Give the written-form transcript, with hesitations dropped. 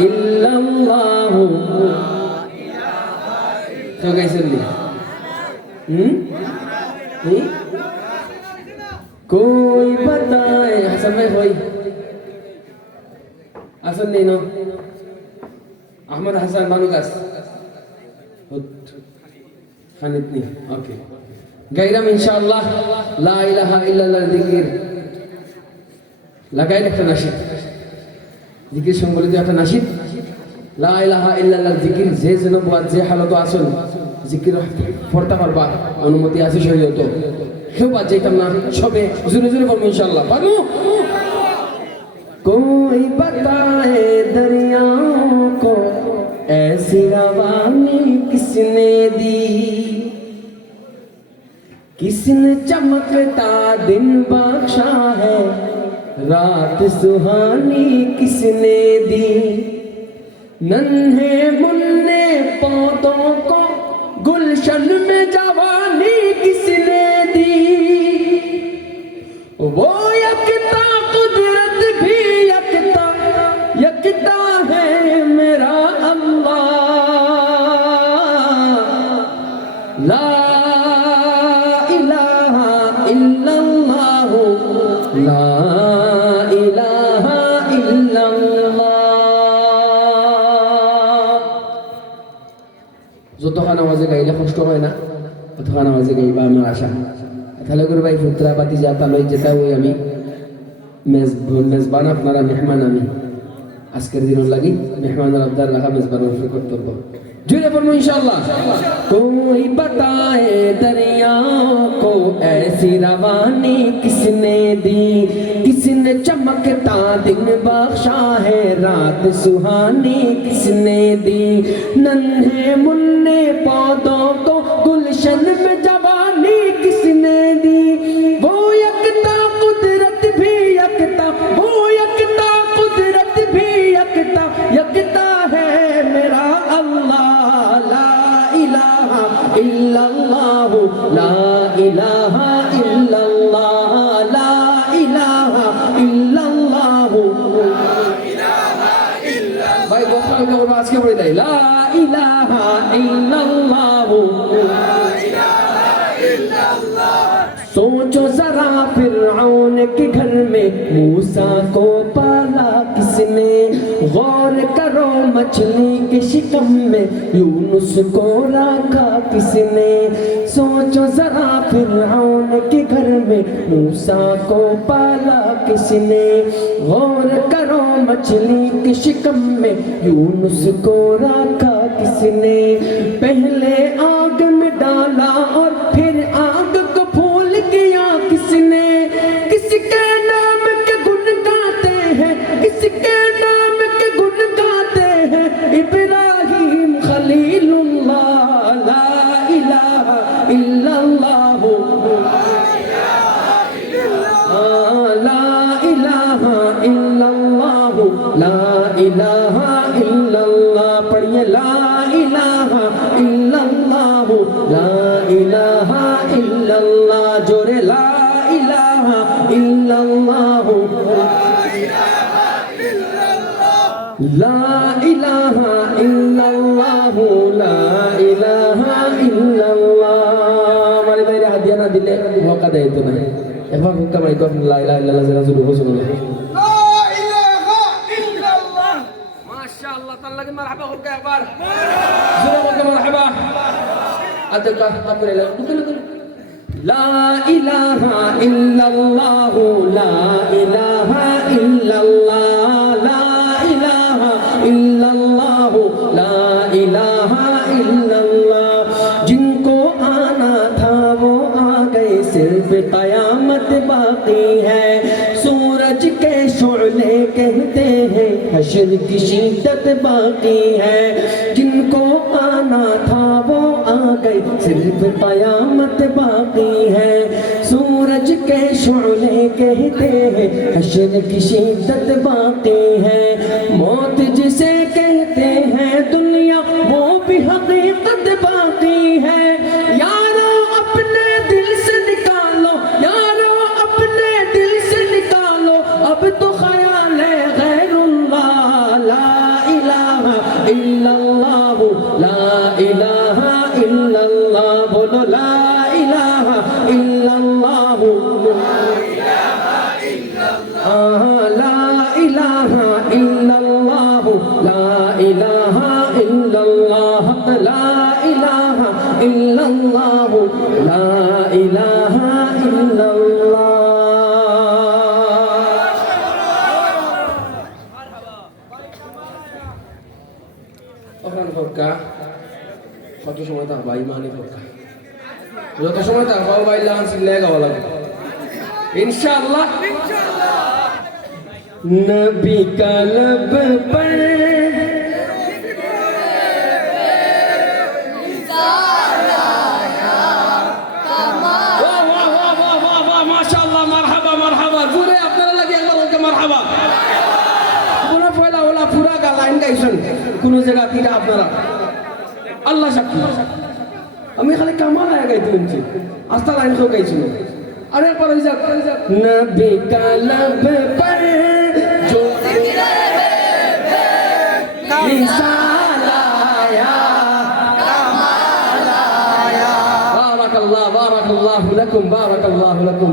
इल्लल्लाह तो कैसे लिया कोई बताए हसन भाई कोई हसन नहीं नो अहमद हसन बानुगास खानितनी ओके गाइराम इंशाअल्लाह ला इलाहा इल्लल्लाह जिकिर লাগাই একটা নাশিদ জিকির সংবলিত একটা নাশিদ লা ইলাহা ইল্লাল্লাহ জিকির যে যেন বুয়াত যে হালত আসল জিকির পড়তে পারবা অনুমতি আছে শরীয়ত কেউ বাদ যাইতাম না সবে জোরে জোরে বলবো ইনশাআল্লাহ পারবো कोई बताए दरियाओं को ऐसी रवानी किसने दी किसने चमकता दिन बख्शा है रात सुहानी किसने दी नन्हे मुन्ने पौधों को गुलशन में जवानी किसने दी वो यकता कुदरत भी यकता यकता है मेरा अल्लाह ला इलाहा इल्लल्लाह ला যতক্ষণ আওয়াজে গাইলে কষ্ট হয় না ততক্ষণ আওয়াজে গাইবা আমার আশা তাহলে করে ভাই ফুতরা বাতি যা তালই যেটা ওই আমি মেজবান আপনারা মেহমান আমি আজকের দিনের লাগি মেহমান আবদার লাগা মেজবানের কর্তব্য जुड़े पर इंशाअल्लाह कोई बताए दरियाओं को ऐसी रवानी किसने दी किसने चमकता दिन बख्शा है रात सुहानी किसने दी नन्हे मुन्ने पौधों को गुलशन में जवानी किसने दी वो यकता कुदरत भी यकता वो यकता कुदरत भी यकता यकता है मेरा अल्लाह इल्लल्लाह ला इलाहा इल्लल्लाह ला इलाहा इल्लल्लाह भाई बहुत लोग आवाज के बोल रहे ला इलाहा इल्लल्लाह ला इलाहा इल्लल्लाह सोचो जरा फिरऔन के घर में मूसा को पाला किसने गौर करो मछली के शिकम में यूनुस को रखा किसने सोचो जरा फिरऔन के घर में मूसा को पाला किसने गौर करो मछली के शिकम में यूनुस को रखा किसने पहले आग में डाला और फिर आग को फूल किया किसने किसके नाम के गुण गाते हैं किसके नाम के गुण गाते हैं इब्राहिम खलीलुल्लाह ला इलाहा इल्लल्लाह ला इलाहा इल्लल्लाह ला इलाहा इल्लल्लाह पढ़िए ला इलाहा इल्लल्लाह ला इलाहा इल्लल्लाह जोरे ला इलाहा इल्लल्लाह ला इलाहा इल्लल्लाह ला इलाहा इल्लल्लाह हमारे भाई हादिया ना दिले मौका दे तो नहीं एक बार हुक्का माइको ला इलाहा इल्लल्लाह जरा सुनो सुनो ला इलाहा इल्लल्लाह माशाअल्लाह ताला के मरहबा हुक्का एक बार जरा के मरहबा अदका अपने ला ला इलाहा इल्लल्लाह ला इलाहा इल्लल्लाह ला इलाहा इल्लल्लाह ला इलाहा इल्लल्लाह जिनको आना था वो आ गए सिर्फ कयामत बाकी है सूरज के शोले कहते हैं हश्र की शिद्दत बाकी है जिनको आना था वो आ गए सिर्फ कयामत बाकी है सूरज के शोले कहते हैं हश्र की शिद्दत बाकी है मौत जिसे कहते हैं दुनिया वो भी हकीकत बाकी है यारो अपने दिल से निकालो यारो अपने दिल से निकालो अब तो ख्याल है गैरुल्लाह ইলাহা ইল্লাল্লাহু লা ইলাহা ইল্লাল্লাহু লা ইলাহা ইল্লাল্লাহ লা ইলাহা ইল্লাল্লাহু লা ইলাহা ইল্লাল্লাহ। ওখানে ফরকা কত সময় তা ভাই মানে ফরকা যত সময় তা বাবা ভাই লান সিলে গাওয়া লাগে इंशाअल्लाह नबी का लब पर माशाअल्लाह मरहबा मरहबा पूरे আপনারা লাগে একবার ওকে মারহাবা পুরো পয়লা ওলা পুরা গা লাইন গাইছেন কোন জায়গা তিরা আপনারা আল্লাহ সাক্ষী আমি খালি কামাল আয়া গাইতে শুনছি আস্তা লাইন কেউ গাইছিল अरे पर नबी का लब पर जो इंसान आया कमाल आया बारक अल्लाह लकुम बारक अल्लाह लकुम।